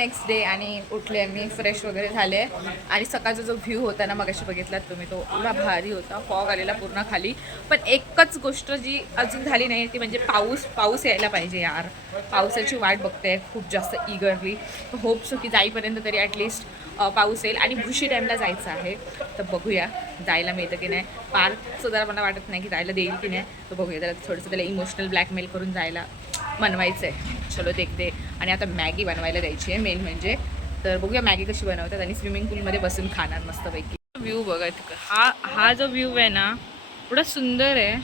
Next day आणि उठले मी, fresh वगैरे झाले आणि सकाळचा जो व्ह्यू होता ना मगाशी बघितलात तुम्ही, तो एवढा भारी होता. फॉग आलेला पूर्ण खाली. पण एकच गोष्ट जी अजून झाली नाही ती म्हणजे पाऊस यायला पाहिजे यार. पावसाची वाट बघते खूप जास्त इगरली. होप सो की जाईपर्यंत तरी ॲटलिस्ट पाऊस येईल. आणि भुशी डॅमला जायचं आहे, तर बघूया जायला मिळतं की नाही. पार्कचं जरा मला वाटत नाही की जायला देईल की नाही, तर बघूया. त्याला थोडंसं त्याला इमोशनल ब्लॅकमेल करून जायला बनवायचं आहे. चलो देखते. आणि आता मॅगी बनवायला द्यायची आहे मेन म्हणजे. तर बघूया मॅगी कशी बनवतात आणि स्विमिंग पूलमध्ये बसून खाणार मस्तपैकी. व्ह्यू बघा हा जो व्ह्यू आहे ना एवढा सुंदर आहे.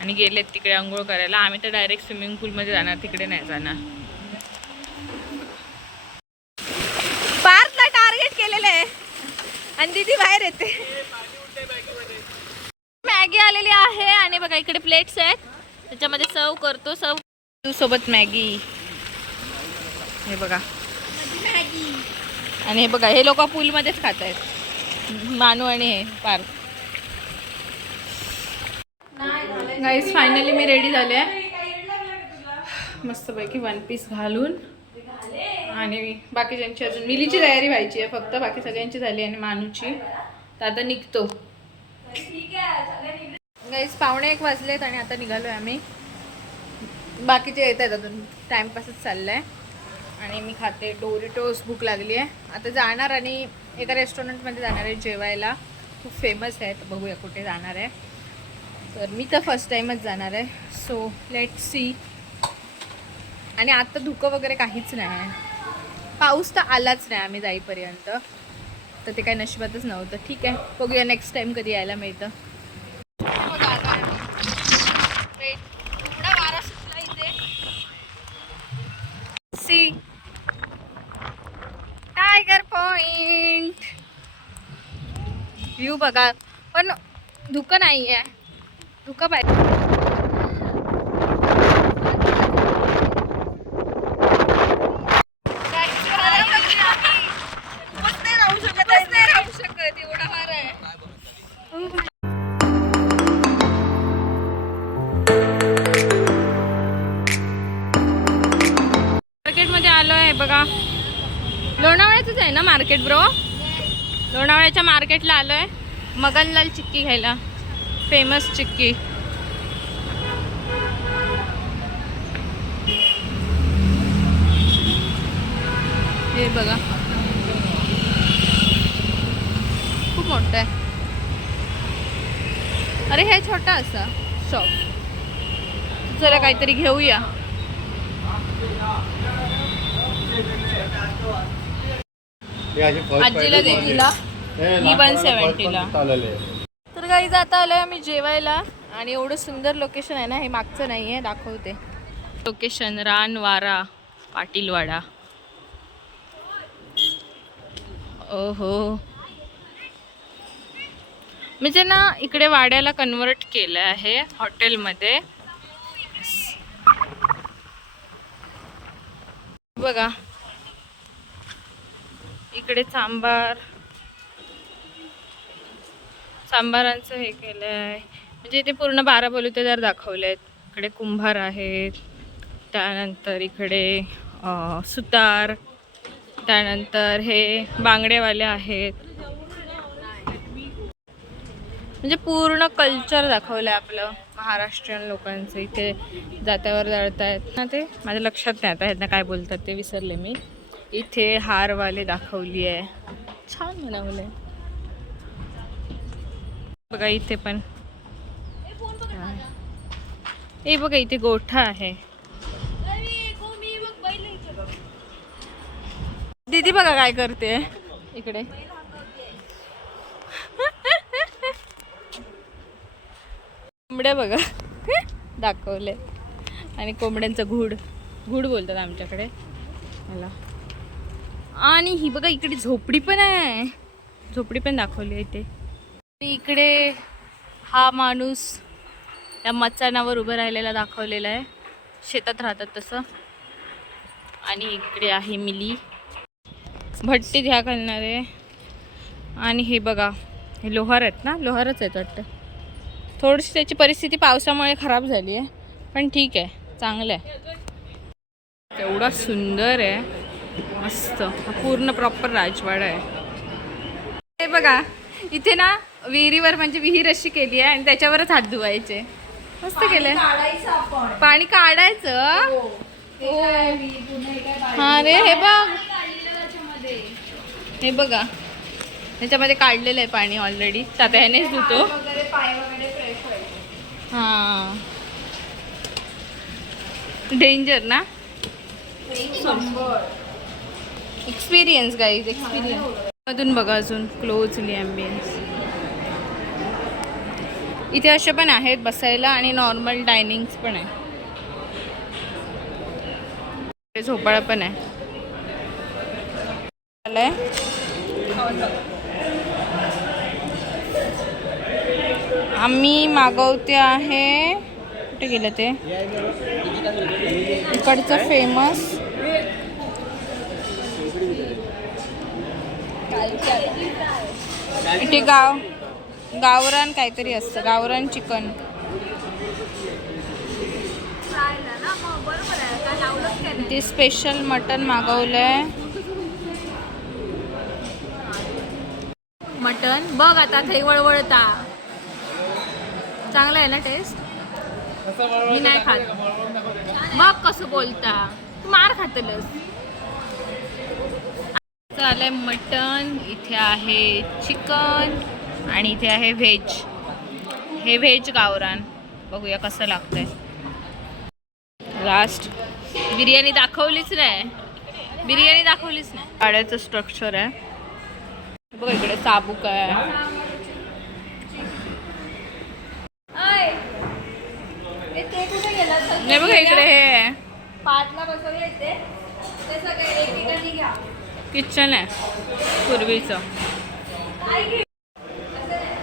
आणि गेलेत तिकडे आंघोळ करायला. आम्ही तर डायरेक्ट स्विमिंग पूलमध्ये जाणार, तिकडे नाही जाणार. पार्कला टार्गेट केलेलं आहे आणि दीदी बाहेर येते. मॅगी आलेली आहे आणि बघा इकडे प्लेट्स आहेत, त्याच्यामध्ये सर्व करतो. सर्व सोबत मॅगी. हे बघा आणि हे बघा हे लोक पूलमध्येच खात आहेत, मानू आणि हे पार्क. गाईस फायनली मी रेडी झाले मस्तपैकी वन पीस घालून. आणि बाकीच्यांची अजून मिलीची तयारी व्हायची आहे फक्त, बाकी सगळ्यांची झाली आणि मानूची. तर आता निघतो. गाईस 1:45 वाजलेत आणि आता निघालो आहे आम्ही. बाकीचे येत आहेत अजून, टाइमपासच चाललाय. आणि मी खाते डोरिटोस. भूक लागली आहे. आता जाणार आणि एका रेस्टॉरंटमध्ये जाणार आहे जेवायला, खूप फेमस आहे. तर बघूया कुठे जाणार आहे. तर मी तर फर्स्ट टाईमच जाणार आहे, सो लेट सी. आणि आता धुकं वगैरे काहीच नाही आहे. पाऊस तर आलाच नाही आम्ही जाईपर्यंत, तर ते काही नशिबातच नव्हतं. ठीक आहे, बघूया नेक्स्ट टाईम कधी यायला मिळतं. वारा सुटला इथे. C tiger point. व्ह्यू बघा, पण धुकं नाही आहे. धुकं पाहिजे. राहू शकत एवढा वारा आहे. मार्केटमध्ये आलो आहे बघा. लोणावळ्याचंच आहे ना मार्केट ब्रो? लोणावळ्याच्या मार्केटला आलो आहे मगनलाल चिक्की घ्यायला, फेमस चिक्की. हे बघा खूप मोठं आहे. अरे हे छोटा असा शॉप. चला काहीतरी घेऊया. आजीला दे, तिला ही 170ला. तर काही जाता आलोय आम्ही जेवायला. आणि एवढं सुंदर लोकेशन आहे ना, हे मागचं नाही आहे, दाखवते लोकेशन. रानवारा पाटीलवाडा. ओहो, म्हणजे ना इकडे वाड्याला कन्वर्ट केलं आहे हॉटेलमध्ये. बघा इकडे सांबारांचं हे केलं आहे. म्हणजे इथे पूर्ण 12 बलुतेदार दाखवले आहेत. इकडे कुंभार आहेत, त्यानंतर इकडे सुतार, त्यानंतर हे बांगडेवाले आहेत. म्हणजे पूर्ण कल्चर दाखवलं आहे आपलं महाराष्ट्रीयन लोकांचं. इथे जात्यावर जळतायत ना, ते माझ्या लक्षात नाही आता ह्यांना काय बोलतात ते विसरले मी. इथे हारवाले दाखवली आहे, छान बनवलं आहे बघा. इथे पण हे बघा, इथे गोठा आहे. दीदी बघा काय करते इकडे. कोंबड्या बघा दाखवले. आणि कोंबड्यांचा घूड बोलतात आमच्याकडे मला. आणि ही बघा इकडे झोपडी पण आहे, झोपडी पण दाखवली आहे इथे. इकडे हा माणूस त्या मचाणावर उभं राहिलेला दाखवलेला आहे, शेतात राहतात तसं. आणि इकडे आहे मिली, भट्टी ह्या घालणारे. आणि हे बघा हे लोहार आहेत ना, लोहारच आहेत वाटतं. थोडीशी त्याची परिस्थिती पावसामुळे खराब झाली आहे, पण ठीक आहे, चांगलं आहे. एवढा सुंदर आहे. मस्त पूर्ण प्रॉपर राजवाडा आहे. हे बघा इथे ना विहिरीवर म्हणजे विहीर अशी केली आहे आणि त्याच्यावरच हात धुवायचे. मस्त केलंय. पाणी काढायचं. हा रे हे बघ हे बघा त्याच्यामध्ये काढलेलं आहे पाणी ऑलरेडी. आता ह्यानेच धुतो. हा डेंजर ना. Experience guys experience. मधून बघा अजून क्लोजली ॲम्बियन्स. इथे असे पण आहेत बसायला आणि नॉर्मल डायनिंग्स पण आहे. झोपाळा पण आहे. आम्ही मागवते आहे. कुठे गेलं ते इकडचं फेमस इथे गावरान काहीतरी असतं. गावरान चिकन. ते स्पेशल मटन मागवलंय. मटन बघ आता थै वळवळता. चांगलं आहे ना टेस्ट. मी नाही खात. बघ कसं बोलता. तू मार खातलस. आलंय मटन. इथे आहे चिकन आणि इथे आहे व्हेज. हे व्हेज गावरान. बघूया कसं लागतंय. लास्ट बिर्याणी दाखवलीच नाही. गाड्याचं स्ट्रक्चर आहे. बघा इकडे चाबूक आहे. नाही बघा इकडे हे किचन आहे पूर्वीचं.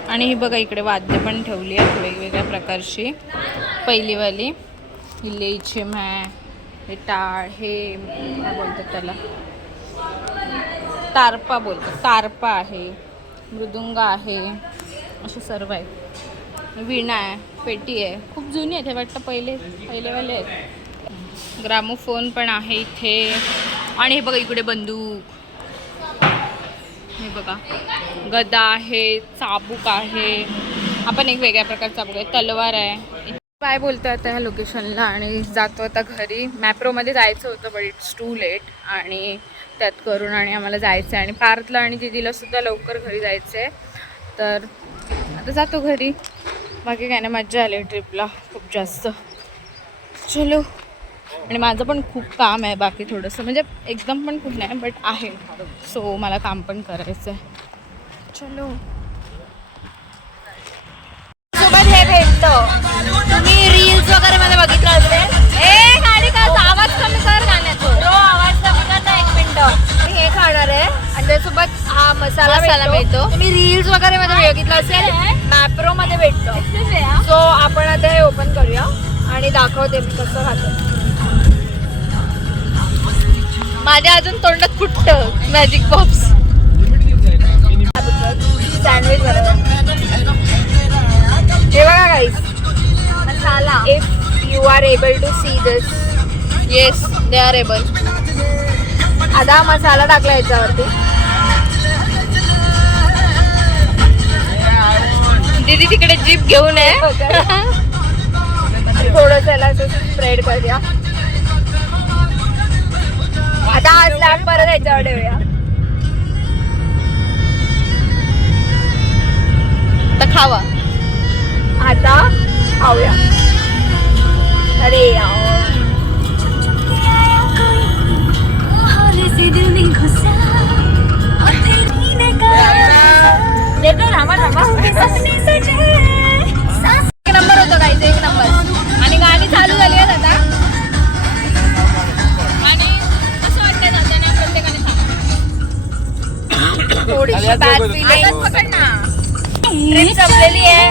आणि ही बघा इकडे वाद्य पण ठेवली आहेत वेगवेगळ्या प्रकारची. पहिलीवाली ही लेझिम आहे. हे टाळ हे काय बोलतात त्याला तारपा बोलतात. तारपा आहे. मृदुंग आहे. असे सर्व आहे. वीणा आहे. पेटी आहे. खूप जुनी आहे. ते वाटतं पहिलेवाले आहेत. ग्रामोफोन पण आहे इथे. आणि हे बघा इकडे बंदूक. हे बघा गदा आहे. चाबूक आहे. आपण एक वेगळ्या प्रकारचा चाबूक आहे. तलवार आहे. काय बोलतो आता ह्या लोकेशनला आणि जातो आता घरी. मॅप्रोमध्ये जायचं होतं बट इट्स टू लेट. आणि त्यात करून आणि आम्हाला जायचं आहे. आणि पार्थला आणि दीदीला सुद्धा लवकर घरी जायचं आहे. तर आता जातो घरी. बाकी काय नाही. मजा आली ट्रिपला खूप जास्त. चलो. आणि माझं पण खूप काम आहे बाकी थोडंसं. म्हणजे एकदम पण खूप नाही बट आहे. सो मला काम पण करायचं आहे. चलो. सोबत हे भेटतं. तुम्ही रील्स वगैरे मध्ये बघितलं असेल. ए गाडी का आवाज कमी कर गाण्याचं. आवाज कमी करता 1 मिनिट. मी हे खाणार आहे आणि त्यासोबत हा मसाला मिळतो. तुम्ही रील्स वगैरे मध्ये बघितलं असेल. मॅप्रो मध्ये भेटतो. सो आपण आता हे ओपन करूया आणि दाखवते मी कसं खातो. माझ्या अजून तोंडात फुटतं मॅजिक पॉप्स. सँडविच बरोबर. हे बघा गाईस मसाला. If you are able to see this. Yes they are able. आता मसाला टाकला याच्यावरती. दीदी तिकडे जीप घेऊन आहे. थोडंसं याला असं स्प्रेड करूया. आता हा स्लॅब परत याच्यावर ठेवूया. आता खावा. आता खाऊया. अरे एक नंबर होतो गाईज. 1 नंबर. आणि गाणी चालू झाली आहेत आता. आणि असं वाटतं ना त्याने प्रत्येकाने थोडीशी बॅड फिलिंग. पकड ना. ट्रिप संपलेली आहे.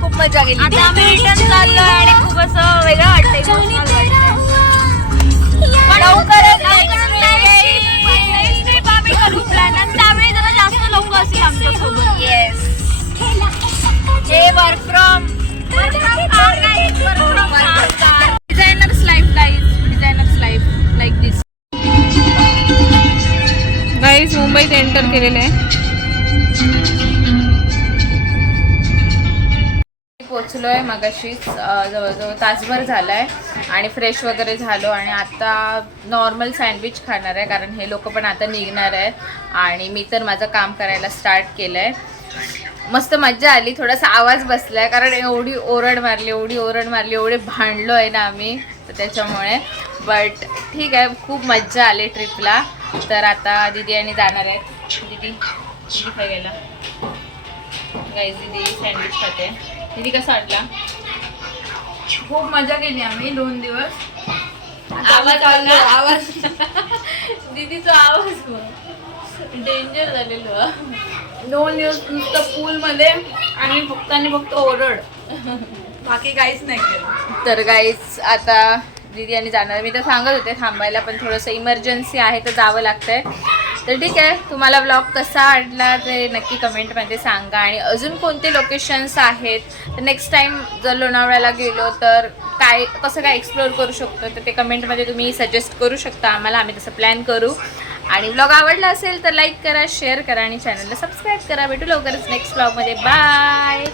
खूप मजा गेली. आता आम्ही रिटर्न चाललो आणि खूप असं वेगळं वाटतंय. आम्ही करू प्लॅन आणि त्यावेळी जरा जास्त लोक असतील आमच्यासोबत. येस. हे work from designers life guys. Designers life like this. मुंबईत एंटर केलेलं आहे. पोचलो आहे मगाशीच, जवळजवळ तासभर झाला आहे आणि फ्रेश वगैरे झालो आणि आता नॉर्मल सँडविच खाणार आहे कारण हे लोक पण आता निघणार आहेत आणि मी तर माझं काम करायला स्टार्ट केलं आहे. मस्त मज्जा आली, थोडासा आवाज बसला आहे कारण एवढी ओरड मारली एवढे भांडलो आहे ना आम्ही, तर त्याच्यामुळे. बट ठीक आहे, खूप मज्जा आली ट्रिपला. तर आता दीदी आणि जाणार आहेत. दीदी काय गेला गाईज, दीदी सँडविच खाते. दीदी कसा वाटला? खूप मजा केली आम्ही 2 दिवस. आवाज दीदीचा आवाज डेंजर झालेलो. 2 दिवस नुसतं पूलमध्ये आणि फक्त ओरड, बाकी काहीच नाही केलं. तर गाईज आता दीदी आणि जाणार. मी तर सांगत होते थांबायला, पण थोडंसं इमर्जन्सी आहे तर जावं लागतंय. तर ठीक आहे, तुम्हाला ब्लॉग कसा वाटला ते नक्की कमेंटमध्ये सांगा. आणि अजून कोणते लोकेशन्स आहेत, तर नेक्स्ट टाईम जर लोणावळ्याला गेलो तर कसं काय एक्सप्लोअर करू शकतो, तर ते कमेंटमध्ये तुम्ही सजेस्ट करू शकता आम्हाला, आम्ही तसं प्लॅन करू. आणि ब्लॉग आवडला असेल तर लाईक करा, शेअर करा आणि चॅनलला सबस्क्राईब करा. भेटू लवकरच नेक्स्ट ब्लॉगमध्ये. बाय.